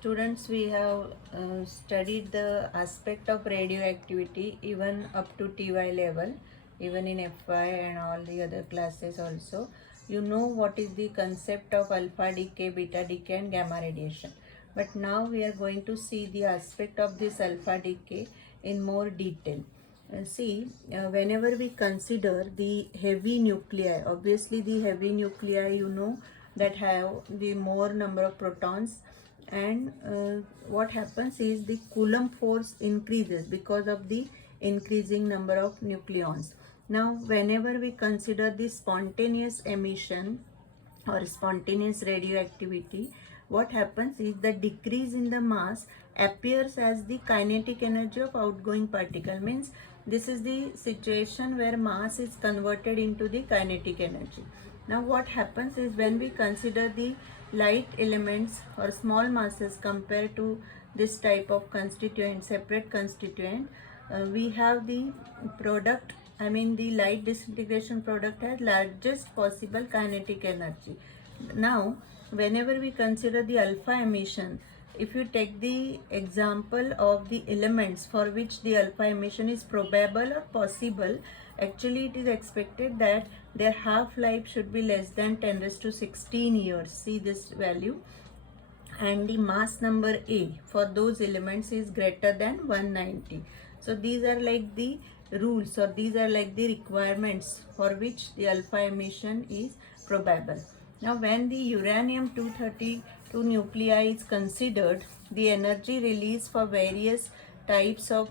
Students, we have studied the aspect of radioactivity even up to TY level, even in FY and all the other classes also. You know what is the concept of alpha decay, beta decay and gamma radiation. But now we are going to see the aspect of this alpha decay in more detail. Whenever we consider the heavy nuclei, obviously the heavy nuclei, that have the more number of protons, and what happens is the Coulomb force increases because of the increasing number of nucleons. Now, whenever we consider the spontaneous emission or spontaneous radioactivity, what happens is the decrease in the mass appears as the kinetic energy of outgoing particle. Means this is the situation where mass is converted into the kinetic energy. Now what happens is when we consider the light elements or small masses compared to this type of constituent, separate constituent, we have the product, the light disintegration product has largest possible kinetic energy. Now, whenever we consider the alpha emission, if you take the example of the elements for which the alpha emission is probable or possible, actually it is expected that their half-life should be less than 10 raised to 16 years. See this value. And the mass number A for those elements is greater than 190. So these are like the rules, or these are like the requirements for which the alpha emission is probable. Now when the uranium-232 nuclei is considered, the energy release for various types of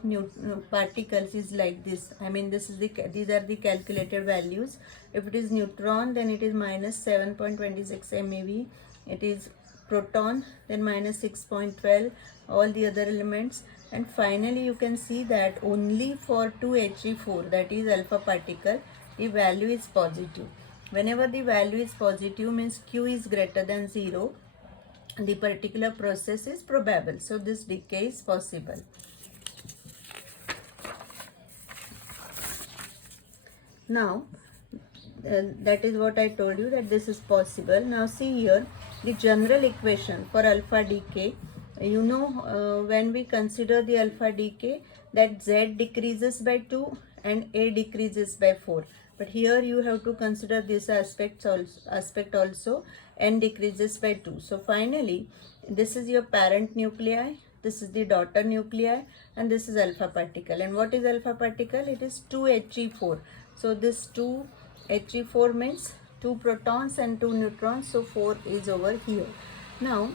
particles is like this. These are the calculated values. If it is neutron, then it is minus 7.26 MeV. It is proton, then minus 6.12, all the other elements. And finally you can see that only for 2He4, that is alpha particle, the value is positive. Whenever the value is positive, means Q is greater than 0, the particular process is probable. So this decay is possible. Now that is what I told you, that this is possible. Now see here the general equation for alpha decay. When we consider the alpha decay, that Z decreases by 2 and A decreases by 4. But here you have to consider this aspect also, N decreases by 2. So finally, this is your parent nuclei, this is the daughter nuclei, and this is alpha particle. And what is alpha particle? It is 2He4. So this 2He4 means 2 protons and 2 neutrons, so 4 is over here. Now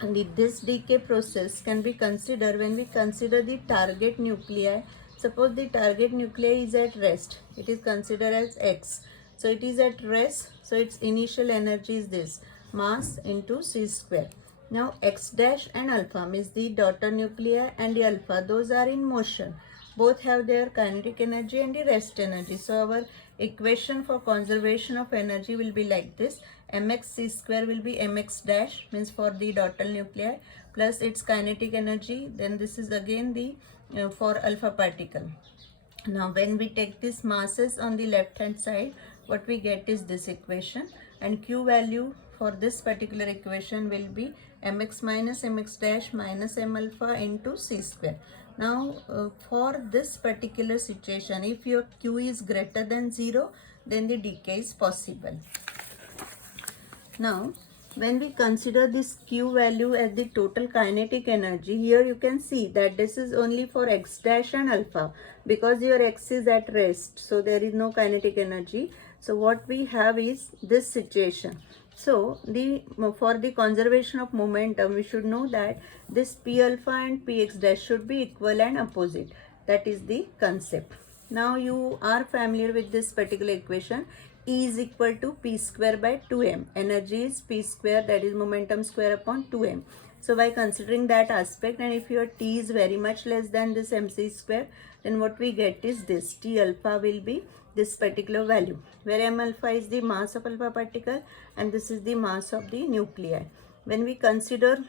this decay process can be considered when we consider the target nuclei. Suppose the target nuclei is at rest, it is considered as X. So it is at rest, so its initial energy is this, mass into C square. Now X dash and alpha means the daughter nuclei and the alpha, those are in motion. Both have their kinetic energy and the rest energy. So our equation for conservation of energy will be like this. Mx C square will be mx dash, means for the daughter nuclei, plus its kinetic energy. Then this is again the for alpha particle. Now when we take these masses on the left hand side, what we get is this equation, and Q value for this particular equation will be mx minus mx dash minus m alpha into C square. Now for this particular situation, if your Q is greater than 0, then the decay is possible. Now when we consider this Q value as the total kinetic energy, here you can see that this is only for X dash and alpha, because your X is at rest, so there is no kinetic energy. So what we have is this situation. So for the conservation of momentum, we should know that this P alpha and Px dash should be equal and opposite. That is the concept. Now you are familiar with this particular equation. E is equal to P square by 2m. Energy is P square, that is momentum square upon 2m. So by considering that aspect, and if your T is very much less than this mc square, then what we get is this T alpha will be this particular value, where m alpha is the mass of alpha particle and this is the mass of the nuclei. When we consider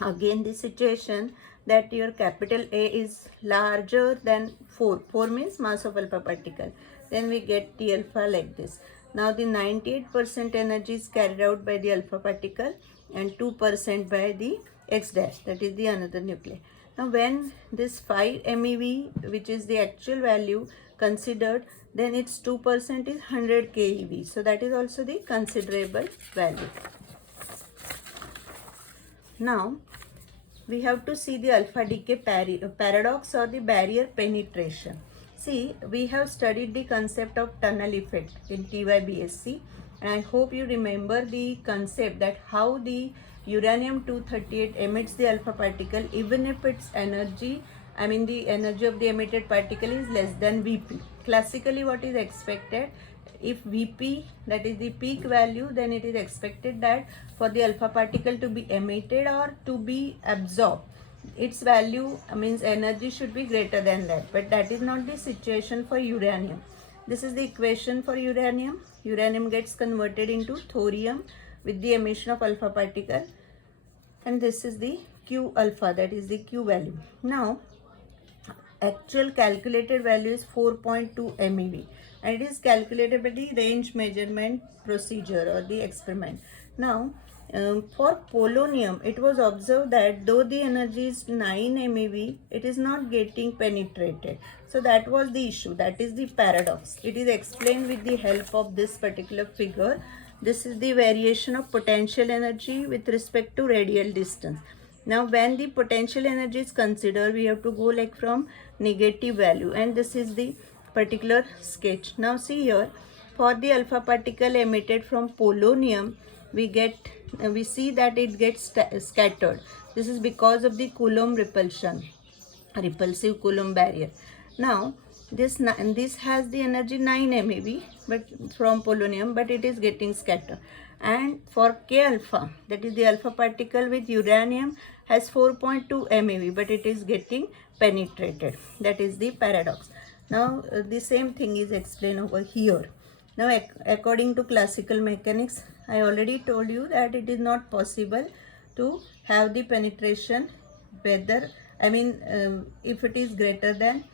again the situation that your capital A is larger than 4 means mass of alpha particle, then we get T alpha like this. Now the 98% energy is carried out by the alpha particle and 2% by the X dash, that is the another nuclei. Now when this 5 MeV, which is the actual value considered, then its 2% is 100 keV. So that is also the considerable value. Now we have to see the alpha decay paradox or the barrier penetration. See, we have studied the concept of tunnel effect in TYBSc, and I hope you remember the concept that how the uranium-238 emits the alpha particle even if its energy, I mean the energy of the emitted particle is less than Vp. Classically, what is expected? If Vp, that is the peak value, then it is expected that for the alpha particle to be emitted or to be absorbed, its value means energy should be greater than that. But that is not the situation for uranium. This is the equation for uranium. Uranium gets converted into thorium with the emission of alpha particle, and this is the Q alpha, that is the Q value. Now actual calculated value is 4.2 MeV, and it is calculated by the range measurement procedure or the experiment. Now for polonium, it was observed that though the energy is 9 MeV, it is not getting penetrated. So that was the issue, that is the paradox. It is explained with the help of this particular figure. This is the variation of potential energy with respect to radial distance. Now when the potential energy is considered, we have to go like from negative value, and this is the particular sketch. Now see here, for the alpha particle emitted from polonium, we see that it gets scattered. This is because of the Coulomb repulsion, repulsive Coulomb barrier. Now this has the energy 9 MeV but from polonium, but it is getting scattered. And for K alpha, that is the alpha particle with uranium, has 4.2 MeV, but it is getting penetrated. That is the paradox. Now the same thing is explained over here. Now according to classical mechanics, I already told you that it is not possible to have the penetration, whether if it is greater than,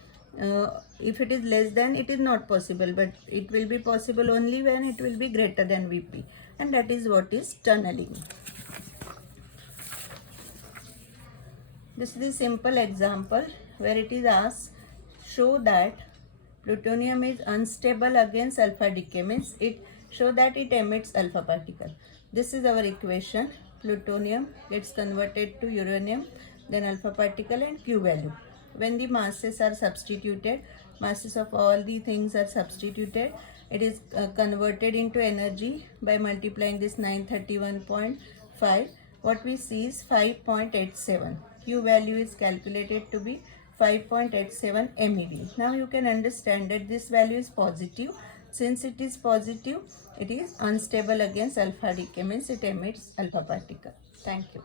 if it is less than, it is not possible, but it will be possible only when it will be greater than Vp, and that is what is tunneling. This is a simple example where it is asked, show that plutonium is unstable against alpha decay, means it show that it emits alpha particle. This is our equation. Plutonium gets converted to uranium, then alpha particle and Q value. When the masses are substituted, masses of all the things are substituted, it is converted into energy by multiplying this 931.5. What we see is 5.87. Q value is calculated to be 5.87 MeV. Now you can understand that this value is positive. Since it is positive, it is unstable against alpha decay, means it emits alpha particle. Thank you.